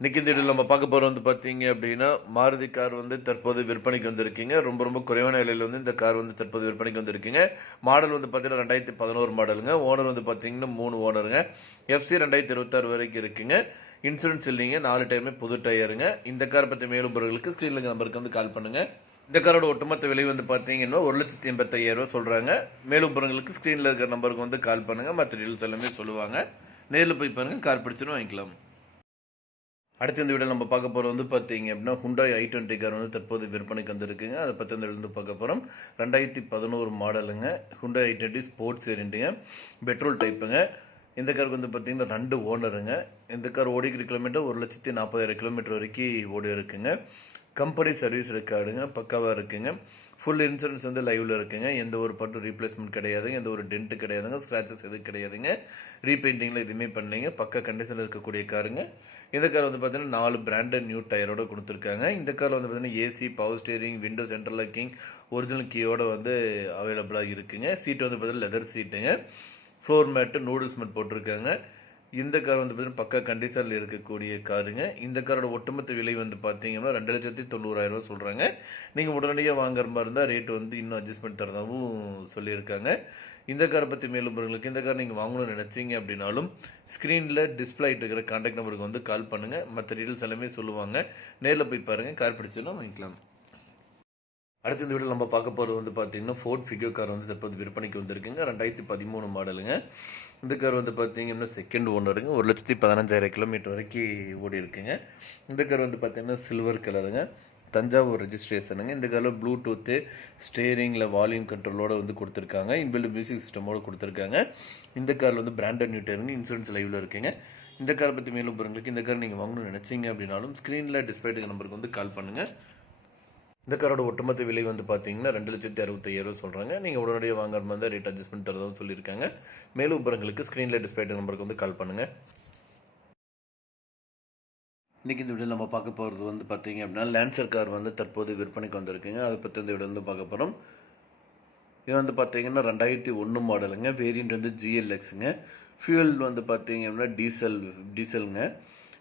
இன்னைக்கு இந்த வீடியோவில் நம்ம பார்க்க போகிற வந்து பார்த்தீங்க அப்படின்னா மாருதி கார் வந்து தற்போது விற்பனைக்கு வந்திருக்கீங்க. ரொம்ப குறைவான விலையில் வந்து இந்த கார் வந்து தற்போது விற்பனைக்கு வந்திருக்கீங்க. மாடல் வந்து பார்த்தீங்கன்னா 2011 மாடலுங்க. ஓனர் வந்து பார்த்தீங்கன்னா 3 ஓனருங்க. எஃப்சி 2026 வரைக்கும் இருக்குங்க. இன்சூரன்ஸ் இல்லைங்க. 4 டயருமே புது டயருங்க. இந்த கார் பற்றி மேலும் பொருட்களுக்கு ஸ்க்ரீனில் நம்பருக்கு வந்து கால் பண்ணுங்கள். இந்த காரோட ஒட்டுமொத்த விலை வந்து பார்த்தீங்கன்னா 1,85,000 சொல்கிறாங்க. மேலும் பொருட்களுக்கு ஸ்க்ரீனில் இருக்கிற நம்பருக்கு வந்து கால் பண்ணுங்கள். மற்ற டீட்டெயில்ஸ் எல்லாமே சொல்லுவாங்க. நேரில் போய் பாருங்கள். கார் பிடிச்சுன்னு வாங்கிக்கலாம். அடுத்து இந்த வீடியோ நம்ம பார்க்க போகிறது வந்து பார்த்தீங்க அப்படின்னா ஹுண்டாய் i20 கார் வந்து தற்போது விற்பனைக்கு வந்துருக்குங்க. அதை பற்றி இந்த வீடியோ பார்க்க போகிறோம். 2011 மாடலுங்க. ஹுண்டாய் i20 ஸ்போர்ட்ஸ் வேரியண்ட்டுங்க. பெட்ரோல் டைப்புங்க. இந்த காருக்கு வந்து பார்த்தீங்கன்னா 2 ஓனருங்க. இந்த கார் ஓடிக்கிற கிலோமீட்டர் 1,40,000 கிலோமீட்டர் வரைக்கும் ஓடி இருக்குங்க. கம்பெனி சர்வீஸ் ரெக்கார்டுங்க பக்காவாக இருக்குங்க. ஃபுல் இன்சூரன்ஸ் வந்து லைவில் இருக்குங்க. எந்த ஒரு பட்டும் ரீப்ளேஸ்மெண்ட் கிடையாதுங்க. எந்த ஒரு டென்ட்டு கிடையாதுங்க. ஸ்க்ராச்சஸ் எதுவும் கிடையாதுங்க. ரீபெயிண்டிங்கில் எதுவுமே பண்ணீங்க. பக்கா கண்டிஷனில் இருக்கக்கூடிய காருங்க. இந்த கார் வந்து பார்த்தீங்கன்னா 4 பிராண்டட் நியூ டயரோட கொடுத்துருக்காங்க. இந்த காரில் வந்து பார்த்தீங்கன்னா AC, power steering, window central locking, original கீயோட வந்து அவைலபிளாக இருக்குங்க. சீட்டு வந்து பார்த்தீங்கன்னா லெதர் சீட்டுங்க. ஃப்ளோர் மேட்டு, நூடுல்ஸ் மேட் போட்டிருக்காங்க. இந்த கார் வந்து பார்த்தீங்கன்னா பக்கா கண்டிஷனில் இருக்கக்கூடிய காருங்க. இந்த காரோட ஒட்டுமொத்த விலை வந்து பார்த்தீங்கன்னா 2,90,000 சொல்கிறாங்க. நீங்கள் உடனடியாக வாங்குற மாதிரி இருந்தால் ரேட்டு வந்து இன்னும் அட்ஜஸ்ட் பண்ணி தரதாகவும் சொல்லியிருக்காங்க. இந்த காரை பற்றி மேலும் பொருட்களுக்கு இந்த கார் நீங்கள் வாங்கணும்னு நினச்சிங்க அப்படின்னாலும் ஸ்க்ரீனில் டிஸ்பிளே ஆகிட்டு இருக்கிற கான்டாக்ட் நம்பருக்கு வந்து கால் பண்ணுங்கள். மற்ற டீட்டெயில்ஸ் எல்லாமே சொல்லுவாங்க. நேரில் போய் பாருங்கள். கார் பிடிச்சதுன்னா வாங்கிக்கலாம். அடுத்த இந்த வீடியோ நம்ம பார்க்க போகிறது வந்து பார்த்தீங்கன்னா ஃபோர்ட் ஃபிகோ கார் வந்து தற்போது விற்பனைக்கு வந்திருக்குங்க. 2013 மாடலுங்க. இந்த கார் வந்து பார்த்தீங்கன்னா செகண்ட் ஓனருங்க. 1,15,000 கிலோமீட்டர் வரைக்கும் ஓடி இருக்குங்க. இந்த கார் வந்து பார்த்தீங்கன்னா சில்வர் கலருங்க. தஞ்சாவூர் ரெஜிஸ்ட்ரேஷனுங்க. இந்த காரில் ப்ளூடூத்து, ஸ்டேரிங்கில் வால்யூம் கண்ட்ரோலோடு வந்து கொடுத்துருக்காங்க. இன்பில்ட் மியூசிக் சிஸ்டமோடு கொடுத்துருக்காங்க. இந்த காரில் வந்து பிராண்டட் நியூ டயருங்க. இன்சூரன்ஸ் லைவில் இருக்குங்க. இந்த காரை பற்றி மேலும் பொருட்களுக்கு இந்த கார் நீங்கள் வாங்கணும்னு நினச்சிங்க அப்படின்னாலும் ஸ்க்ரீனில் டிஸ்பிளே நம்பருக்கு வந்து கால் பண்ணுங்கள். இந்த காரோட ஒட்டுமொத்த விலை வந்து பார்த்தீங்கன்னா 2,65,000 சொல்கிறாங்க. நீங்கள் உடனடியாக வாங்குற மாதிரி தான் ரேட் அட்ஜஸ்ட்மெண்ட் தரதும் சொல்லியிருக்காங்க. மேலும் விவரங்களுக்கு ஸ்க்ரீனில் டிஸ்பிளே நம்பருக்கு வந்து கால் பண்ணுங்கள். இன்றைக்கி இந்த வீடியோ நம்ம பார்க்க போகிறது வந்து பார்த்தீங்க அப்படின்னா லான்சர் கார் வந்து தற்போது விற்பனைக்கு வந்திருக்குங்க. அதை பற்றி இந்த வீடியோ வந்து பார்க்க போகிறோம். இது வந்து பார்த்தீங்கன்னா 2001 மாடலுங்க. வேரியண்ட் வந்து GLXங்க. ஃபியூல் வந்து பார்த்தீங்க அப்படின்னா டீசலுங்க.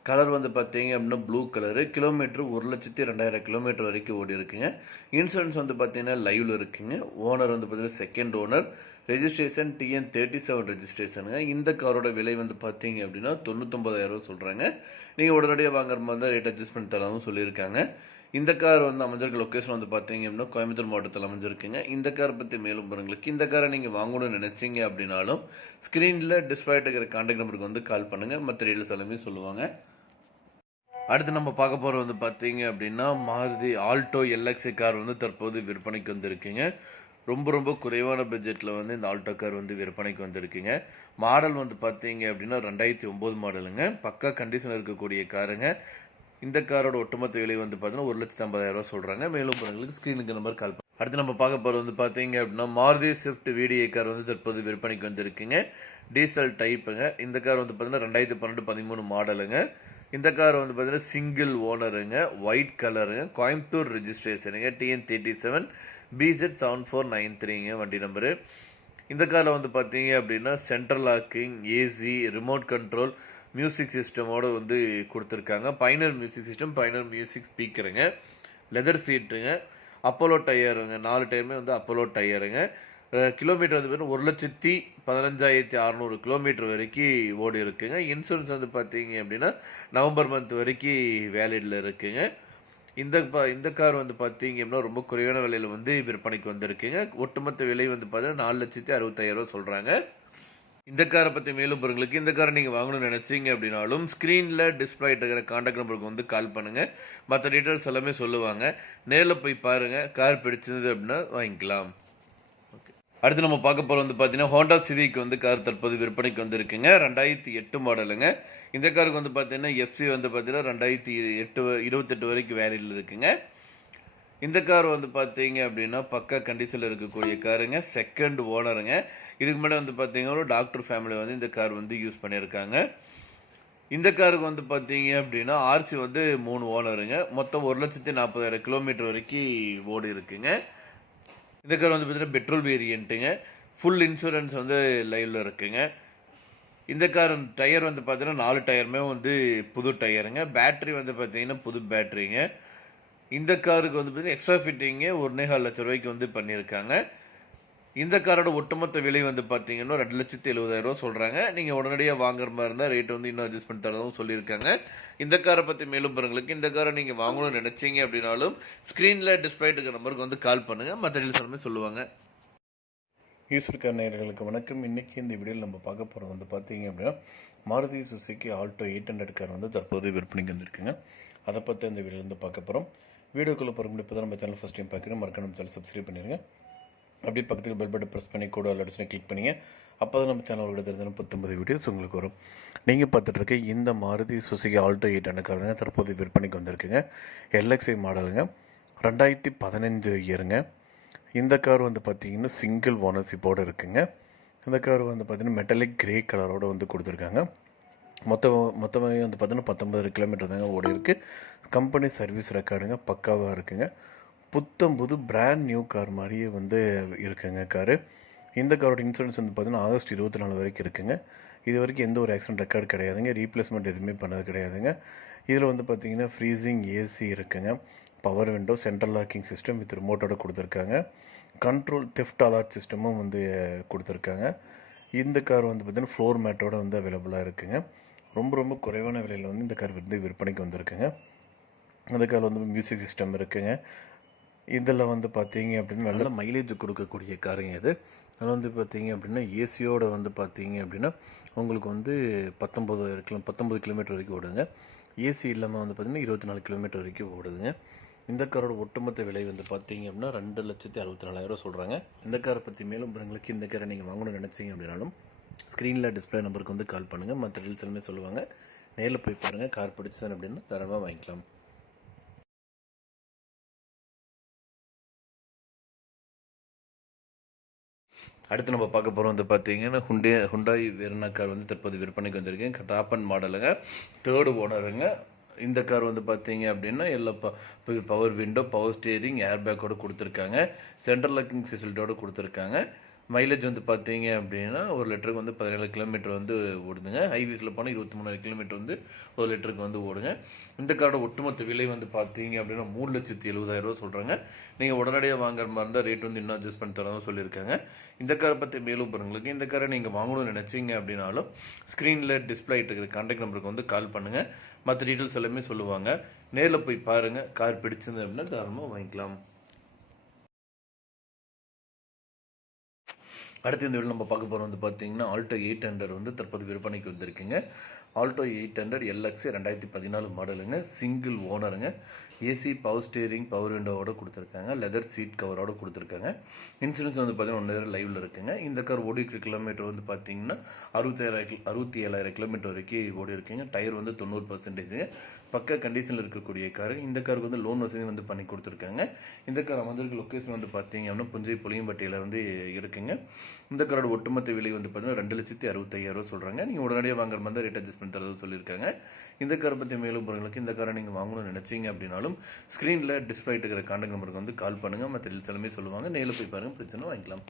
கலர் வந்து பார்த்தீங்க அப்படின்னா ப்ளூ கலரு. கிலோமீட்டர் 1,02,000 கிலோமீட்டர் வரைக்கும் ஓடி இருக்குங்க. இன்சூரன்ஸ் வந்து பார்த்தீங்கன்னா லைவில் இருக்குங்க. ஓனர் வந்து பார்த்தீங்கன்னா செகண்ட் ஓனர். Registration TN37 ரெஜிஸ்ட்ரேஷனுங்க. இந்த காரோட விலை வந்து பார்த்தீங்க அப்படின்னா 99,000 சொல்கிறாங்க. நீங்கள் உடனடியாக வாங்குற மாதிரி தான் ரேட் அட்ஜஸ்ட் பண்ணி தரவும் சொல்லியிருக்காங்க. இந்த கார் வந்து அமைஞ்சிருக்க லொக்கேஷன் வந்து பார்த்தீங்க அப்படின்னா கோயம்புத்தூர் மாவட்டத்தில் அமைஞ்சிருக்குங்க. இந்த காரை பற்றி மேலும் பாருங்களுக்கு இந்த காரை நீங்கள் வாங்கணும்னு நினச்சிங்க அப்படின்னாலும் ஸ்க்ரீனில் டிஸ்பிளே இருக்கிற கான்டாக்ட் நம்பருக்கு வந்து கால் பண்ணுங்கள். மற்ற டீட்டெயில்ஸ் எல்லாமே சொல்லுவாங்க. அடுத்து நம்ம பார்க்க போகிறது வந்து பார்த்தீங்க அப்படின்னா மாருதி ஆல்டோ LX கார் வந்து தற்போது விற்பனைக்கு வந்திருக்குங்க. ரொம்ப குறைவான பட்ஜெட்டில் வந்து இந்த ஆல்டோ கார் வந்து விற்பனைக்கு வந்திருக்குங்க. மாடல் வந்து பார்த்தீங்க அப்படின்னா 2009 மாடலுங்க. பக்கா கண்டிஷன் இருக்கக்கூடிய காருங்க. இந்த காரோட ஒட்டுமொத்த விலை வந்து பார்த்தீங்கன்னா 1,50,000 சொல்கிறாங்க. மேலும் பொருட்களுக்கு ஸ்க்ரீனுக்கு நம்பர் கால் பண்ணுங்க. அடுத்து நம்ம பார்க்க போகிறது வந்து பார்த்தீங்க அப்படின்னா மாருதி ஸ்விஃப்ட் VDI கார் வந்து தற்போது விற்பனைக்கு வந்திருக்குங்க. டீசல் டைப்புங்க. இந்த கார் வந்து பார்த்தீங்கன்னா 2012-13 மாடலுங்க. இந்த கார் வந்து பார்த்தீங்கன்னா சிங்கிள் ஓனருங்க. ஒயிட் கலருங்க. கோயம்புத்தூர் ரெஜிஸ்ட்ரேஷனுங்க. TN37 BZ7493ங்க வண்டி நம்பரு. இந்த காரில் வந்து பார்த்தீங்க அப்படின்னா central locking, AC, remote control, music சிஸ்டமோடு வந்து கொடுத்துருக்காங்க. Pioneer music system, Pioneer music ஸ்பீக்கருங்க. லெதர் சீட்டுங்க. அப்போலோ டயருங்க. 4 டயருமே வந்து அப்போலோ டயருங்க. கிலோமீட்டர் வந்து பார்த்தீங்கன்னா 1,15,600 கிலோமீட்டர் வரைக்கும் ஓடி இருக்குங்க. இன்சூரன்ஸ் வந்து பார்த்தீங்க அப்படின்னா நவம்பர் மந்த் வரைக்கும் வேலிடில் இருக்குங்க. இந்த கார் வந்து பார்த்தீங்க அப்படின்னா ரொம்ப குறைவான விலையில் வந்து விற்பனைக்கு வந்திருக்குங்க. ஒட்டுமொத்த விலை வந்து பார்த்தீங்கன்னா 4,65,000 சொல்கிறாங்க. இந்த காரை பற்றி மேலும் பொருட்களுக்கு இந்த காரை நீங்கள் வாங்கணும்னு நினச்சிங்க அப்படின்னாலும் ஸ்க்ரீனில் டிஸ்பிளே இருக்கிற கான்டாக்ட் நம்பருக்கு வந்து கால் பண்ணுங்கள். மற்ற டீட்டெயில்ஸ் எல்லாமே சொல்லுவாங்க. நேரில் போய் பாருங்கள். கார் பிடிச்சிருந்தது அப்படின்னா வாங்கிக்கலாம். ஓகே. அடுத்து நம்ம பார்க்க போகிற வந்து பார்த்தீங்கன்னா ஹோண்டா சிவிக் வந்து கார் தற்போது விற்பனைக்கு வந்திருக்குங்க. 2008 மாடலுங்க. இந்த காருக்கு வந்து பார்த்தீங்கன்னா எஃப்சி வந்து பார்த்தீங்கன்னா 2028 வரைக்கும் வேலையில் இருக்குங்க. இந்த கார் வந்து பார்த்தீங்க அப்படின்னா பக்கா கண்டிஷனில் இருக்கக்கூடிய காருங்க. செகண்ட் ஓனருங்க. இதுக்கு முன்னாடி வந்து பார்த்தீங்கன்னா டாக்டர் ஃபேமிலி வந்து இந்த கார் வந்து யூஸ் பண்ணியிருக்காங்க. இந்த காருக்கு வந்து பார்த்தீங்க அப்படின்னா RC வந்து 3 ஓனருங்க. மொத்தம் 1,40,000 கிலோமீட்டர் வரைக்கும் ஓடி இருக்குங்க. இந்த கார் வந்து பார்த்தீங்கன்னா பெட்ரோல் வேரியண்ட்டுங்க. ஃபுல் இன்சூரன்ஸ் வந்து லைவில் இருக்குங்க. இந்த கார் டயர் வந்து பார்த்தீங்கன்னா 4 டயருமே வந்து புது டயருங்க. பேட்டரி வந்து பார்த்தீங்கன்னா புது பேட்டரிங்க. இந்த காருக்கு வந்து பார்த்தீங்கன்னா எக்ஸ்ட்ரா ஃபிட்டிங்கு ரூ. 1,25,00,000 வந்து பண்ணியிருக்காங்க. இந்த காரோட ஒட்டுமொத்த விலை வந்து பார்த்தீங்கன்னா ரூ. 2,70,000 சொல்றாங்க. நீங்க உடனடியா வாங்குற மாரி இருந்தா ரேட் வந்து இன்னும் அட்ஜஸ்ட் பண்ணி தரதாவும் சொல்லியிருக்காங்க. இந்த கார பத்தி மேலும் விவரங்களுக்கு இந்த கார நீங்க வாங்கணும்னு நினைச்சீங்க அப்படின்னாலும், ஸ்கிரீன்ல டிஸ்ப்ளே இருக்கிற நம்பருக்கு வந்து கால் பண்ணுங்க. மத்த டீடைல்ஸ் எல்லாமே சொல்லுவாங்க. ஈஸ்வர் கார் நேயர்களுக்கு வணக்கம். இன்றைக்கி இந்த வீடியோவில் நம்ம பார்க்க போகிறது வந்து பார்த்தீங்க அப்படின்னா மாருதி சுசுகி ஆல்டோ 800 கார் வந்து தற்போது விற்பனைக்கு வந்திருக்குங்க. அதை பற்றி இந்த வீடியோவில் வந்து பார்க்க போகிறோம். வீடியோக்குள்ளே போகிற முடியும் இப்போ தான் நம்ம சேனல் ஃபஸ்ட் டைம் பார்க்குறேன். மறக்காம நம்ம சேனல் சப்ஸ்கிரைப் பண்ணிடுங்க. அப்படியே பக்கத்துக்கு பெல் பட்டன் ப்ரெஸ் பண்ணி கூட அலர்ட்ஸ்னு கிளிக் பண்ணிங்க. அப்போ தான் நம்ம சேனலோட தெரிஞ்ச 19 வீடியோஸ் உங்களுக்கு வரும். நீங்கள் பார்த்துட்டு இருக்க இந்த மாருதி சுசுகி ஆல்டோ 800 கார் தாங்க தற்போது விற்பனைக்கு வந்திருக்குங்க. LXi மாடலுங்க, 2015 இயருங்க. இந்த கார் வந்து பார்த்தீங்கன்னா சிங்கிள் ஓனர்ஷிப்போடு இருக்குங்க. இந்த கார் வந்து பார்த்தீங்கன்னா மெட்டாலிக் கிரே கலரோடு வந்து கொடுத்துருக்காங்க. மொத்தமாக வந்து பார்த்தீங்கன்னா 19 கிலோமீட்டர் தாங்க ஓடி இருக்குது. கம்பெனி சர்வீஸ் ரெக்கார்டுங்க பக்காவாக இருக்குங்க. புது பிராண்ட் நியூ கார் மாதிரியே வந்து இருக்குங்க காரு. இந்த காரோட இன்சூரன்ஸ் வந்து பார்த்தீங்கன்னா ஆகஸ்ட் 24 வரைக்கும் இருக்குங்க. இது வரைக்கும் எந்த ஒரு ஆக்சிடென்ட் ரெக்கார்டு கிடையாதுங்க. ரீப்ளேஸ்மெண்ட் எதுவுமே பண்ணது கிடையாதுங்க. இதில் வந்து பார்த்தீங்கன்னா ஃப்ரீசிங் ஏசி இருக்குங்க. Power window, central locking system with ரிமோட்டோட கொடுத்துருக்காங்க. கண்ட்ரோல் தெஃப்ட் அலர்ட் சிஸ்டமும் வந்து கொடுத்துருக்காங்க. இந்த கார் வந்து பார்த்திங்கன்னா ஃப்ளோர் மேட்டோட வந்து அவைலபிளாக இருக்குங்க. ரொம்ப குறைவான விலையில் வந்து இந்த கார் வந்து விற்பனைக்கு வந்திருக்குங்க. அந்த கார் வந்து மியூசிக் சிஸ்டம் இருக்குங்க. இதில் வந்து பார்த்தீங்க அப்படின்னா நல்ல மைலேஜ் கொடுக்கக்கூடிய காருங்க இது. அதில் வந்து பார்த்தீங்க அப்படின்னா ஏசியோட வந்து பார்த்தீங்க அப்படின்னா உங்களுக்கு வந்து 19 கிலோமீட்டர் வரைக்கும் ஓடுங்க. ஏசி இல்லாமல் வந்து பார்த்திங்கன்னா 24 கிலோமீட்டர் வரைக்கும் ஓடுதுங்க. இந்த காரோட ஒட்டுமொத்த விலை வந்து பார்த்தீங்க அப்படின்னா 2,64,000 சொல்கிறாங்க. இந்த காரை பற்றி மேலும் விவரங்களுக்கு இந்த காரை நீங்கள் வாங்கணும்னு நினச்சிங்க அப்படின்னாலும் ஸ்க்ரீனில் டிஸ்பிளே நம்பருக்கு வந்து கால் பண்ணுங்கள். மற்ற டீல்ஸ் எல்லாமே சொல்லுவாங்க. நேரில் போய் பாருங்கள். கார் பிடிச்சது அப்படின்னா தாராளமாக வாங்கிக்கலாம். அடுத்து நம்ம பார்க்க போகிறோம் வந்து பார்த்தீங்கன்னா ஹுண்டாய் வெர்னா கார் வந்து தற்போது விற்பனைக்கு வந்திருக்கேன். டாப் அண்ட் மாடலுங்க, 3rd ஓனருங்க. இந்த கார் வந்து பார்த்தீங்க அப்படின்னா எல்லா power window, power steering, air பேக்கோடு கொடுத்துருக்காங்க. சென்ட்ரல் லாக்கிங் ஃபெசிலிட்டியோடு கொடுத்துருக்காங்க. மைலேஜ் வந்து பார்த்தீங்க அப்படின்னா 1 லிட்டருக்கு வந்து 17 கிலோமீட்டர் வந்து ஓடுதுங்க. ஹைவேஸில் போனால் 23 கிலோமீட்டர் வந்து 1 லிட்டருக்கு வந்து ஓடுங்க. இந்த காரோட ஒட்டுமொத்த விலை வந்து பார்த்தீங்க அப்படின்னா 3,70,000 சொல்கிறாங்க. நீங்கள் உடனடியாக வாங்குற மாதிரி இருந்தால் ரேட் வந்து இன்னும் அட்ஜஸ்ட் பண்ணி தரதான் சொல்லியிருக்காங்க. இந்த காரை பற்றி மேலும் பாருங்களுக்கு இந்த காரை நீங்கள் வாங்கணும்னு நினச்சிங்க அப்படின்னாலும் ஸ்க்ரீனில் டிஸ்பிளே இருக்கிற கான்டாக்ட் நம்பருக்கு வந்து கால் பண்ணுங்கள். மற்ற டீட்டெயில்ஸ் எல்லாமே சொல்லுவாங்க. நேரில் போய் பாருங்கள். கார் பிடிச்சிருந்து அப்படின்னா தாராளமாக வாங்கிக்கலாம். அடுத்து இந்த வீடியோ நம்ம பார்க்க போகிறோம் வந்து பார்த்தீங்கன்னா ஆல்டோ 800 வந்து தற்போது விற்பனைக்கு வந்திருக்குங்க. ஆல்டோ 800 LXi 2014 மாடலுங்க. சிங்கிள் ஓனருங்க. ஏசி, பவர் ஸ்டியரிங், பவர் விண்டோவோட கொடுத்துருக்காங்க. லெதர் சீட் கவரோட கொடுத்துருக்காங்க. இன்சூரன்ஸ் வந்து பார்த்தீங்கன்னா 1 இயர் லைவில் இருக்குங்க. இந்த கார் ஓடி இருக்கிற கிலோமீட்டர் வந்து பார்த்தீங்கன்னா 67,000 கிலோமீட்டர் வரைக்கும் ஓடி இருக்குங்க. டயர் வந்து 90%. பக்க கண்டிஷனில் இருக்கக்கூடிய காரு. இந்த காருக்கு வந்து லோன் வசதி வந்து பண்ணி கொடுத்துருக்காங்க. இந்த கார் அமர்ந்திருக்க லொக்கேஷன் வந்து பார்த்தீங்க அப்படின்னா புஞ்சை புளியம்பட்டியில் வந்து இருக்குங்க. இந்த காரோட ஒட்டுமொத்த விலை வந்து பார்த்தீங்கன்னா 2,65,000 சொல்கிறாங்க. நீங்கள் உடனடியாக வாங்குற மாதிரி ரேட் அட்ஜஸ்ட் பண்ணி தரது சொல்லியிருக்காங்க. இந்த காரை பற்றி மேலும் பொருளுக்கு இந்த காரை நீங்கள் வாங்கணும்னு நினச்சிங்க அப்படின்னாலும் ஸ்க்ரீனில் டிஸ்பிளே இருக்கிற கான்டாக்ட் நம்பருக்கு வந்து கால் பண்ணுங்கள். மற்ற டீல்ஸ் எல்லாமே சொல்லுவாங்க. நேரில் போய் பாருங்கள், பிரச்சனை வாங்கிக்கலாம்.